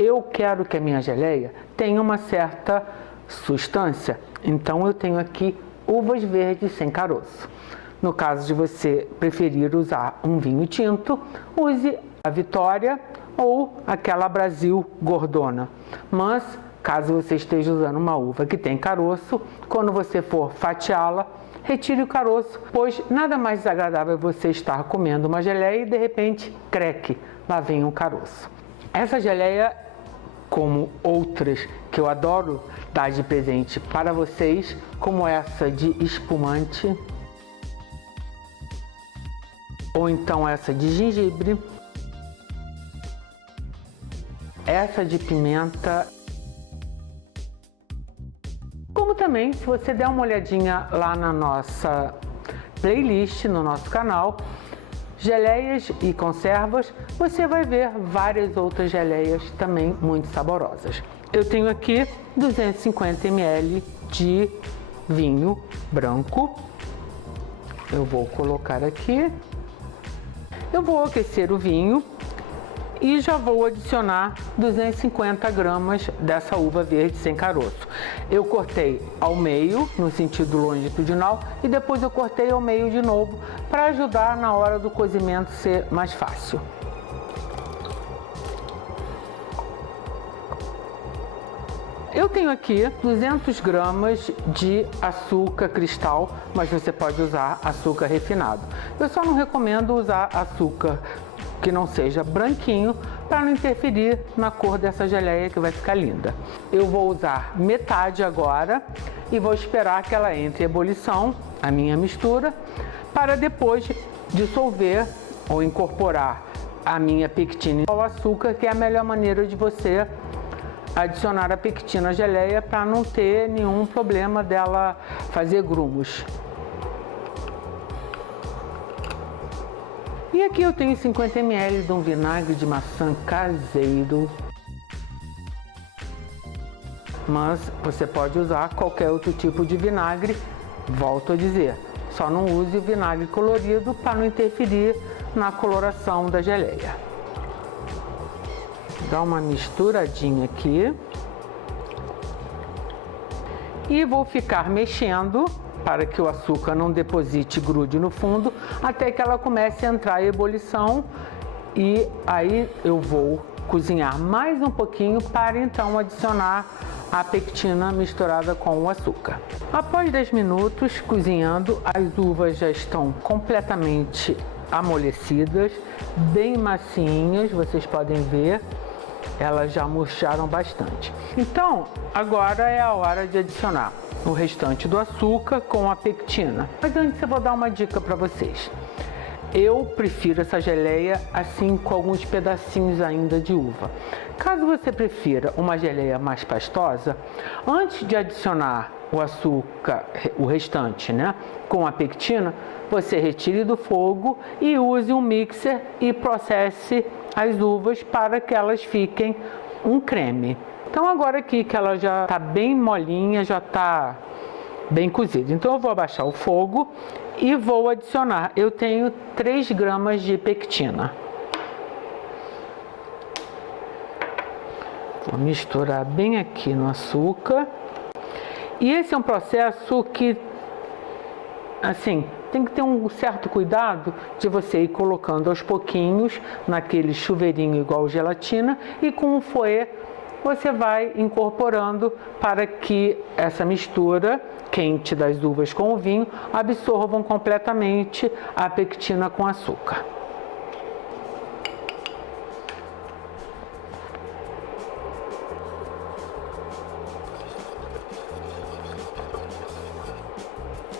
eu quero que a minha geleia tenha uma certa sustância. Então eu tenho aqui uvas verdes sem caroço. No caso de você preferir usar um vinho tinto, use a Vitória ou aquela Brasil Gordona. Mas caso você esteja usando uma uva que tem caroço, quando você for fatiá-la, retire o caroço, pois nada mais desagradável é você estar comendo uma geleia e de repente, creque, lá vem um caroço. Essa geleia, como outras que eu adoro dar de presente para vocês, como essa de espumante, ou então essa de gengibre, essa de pimenta, como também, se você der uma olhadinha lá na nossa playlist, no nosso canal, geleias e conservas, você vai ver várias outras geleias também muito saborosas. Eu tenho aqui 250 ml de vinho branco. Eu vou colocar aqui. Eu vou aquecer o vinho e já vou adicionar 250 gramas dessa uva verde sem caroço. Eu cortei ao meio, no sentido longitudinal, e depois eu cortei ao meio de novo, para ajudar na hora do cozimento ser mais fácil. Eu tenho aqui 200 gramas de açúcar cristal, mas você pode usar açúcar refinado. Eu só não recomendo usar açúcar que não seja branquinho, para não interferir na cor dessa geleia, que vai ficar linda. Eu vou usar metade agora e vou esperar que ela entre em ebulição, a minha mistura, para depois dissolver ou incorporar a minha pectina ao açúcar, que é a melhor maneira de você adicionar a pectina à geleia para não ter nenhum problema dela fazer grumos. E aqui eu tenho 50 ml de um vinagre de maçã caseiro, mas você pode usar qualquer outro tipo de vinagre, volto a dizer, só não use o vinagre colorido para não interferir na coloração da geleia. Dá uma misturadinha aqui e vou ficar mexendo para que o açúcar não deposite e grude no fundo, até que ela comece a entrar em ebulição, e aí eu vou cozinhar mais um pouquinho para então adicionar a pectina misturada com o açúcar. Após 10 minutos cozinhando, as uvas já estão completamente amolecidas, bem macinhas, vocês podem ver, elas já murcharam bastante. Então, agora é a hora de adicionar o restante do açúcar com a pectina. Mas antes eu vou dar uma dica para vocês. Eu prefiro essa geleia assim, com alguns pedacinhos ainda de uva. Caso você prefira uma geleia mais pastosa, antes de adicionar o açúcar, o restante, né, com a pectina, você retire do fogo e use um mixer e processe as uvas para que elas fiquem um creme. Então agora aqui que ela já está bem molinha, já está bem cozida. Então eu vou abaixar o fogo e vou adicionar. Eu tenho 3 gramas de pectina. Vou misturar bem aqui no açúcar. E esse é um processo que, assim, tem que ter um certo cuidado de você ir colocando aos pouquinhos naquele chuveirinho igual gelatina, e com o fouet você vai incorporando para que essa mistura quente das uvas com o vinho absorvam completamente a pectina com açúcar.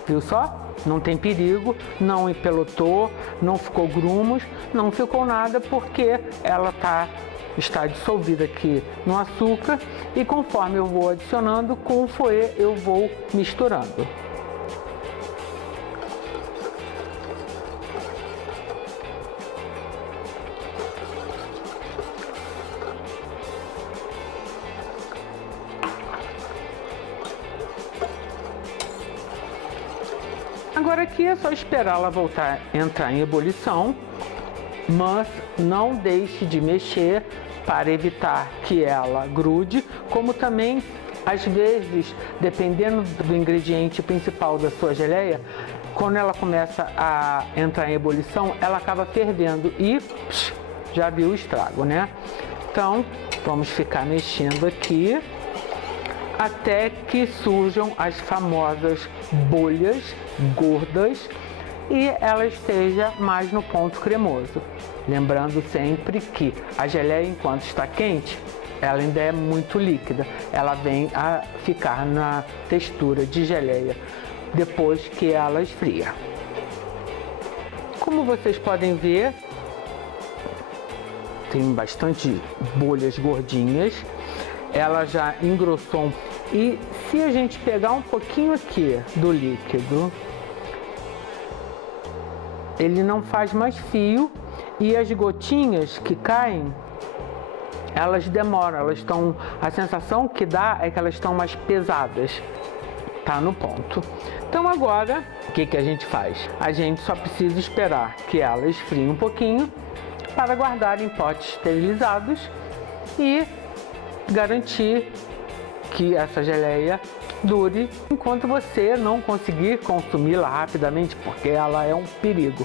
Viu só? Não tem perigo, não empelotou, não ficou grumos, não ficou nada, porque ela está dissolvida aqui no açúcar, e conforme eu vou adicionando com o fouet eu vou misturando. Agora aqui é só esperar ela entrar em ebulição, mas não deixe de mexer para evitar que ela grude, como também, às vezes, dependendo do ingrediente principal da sua geleia, quando ela começa a entrar em ebulição, ela acaba fervendo e já viu o estrago, né? Então, vamos ficar mexendo aqui até que surjam as famosas bolhas gordas e ela esteja mais no ponto cremoso. Lembrando sempre que a geleia, enquanto está quente, ela ainda é muito líquida. Ela vem a ficar na textura de geleia depois que ela esfria. Como vocês podem ver, tem bastante bolhas gordinhas. Ela já engrossou. E se a gente pegar um pouquinho aqui do líquido, ele não faz mais fio e as gotinhas que caem, elas demoram, elas estão, a sensação que dá é que elas estão mais pesadas. Tá no ponto. Então agora, o que a gente faz? A gente só precisa esperar que ela esfrie um pouquinho para guardar em potes esterilizados e garantir que essa geleia dure enquanto você não conseguir consumi-la rapidamente, porque ela é um perigo.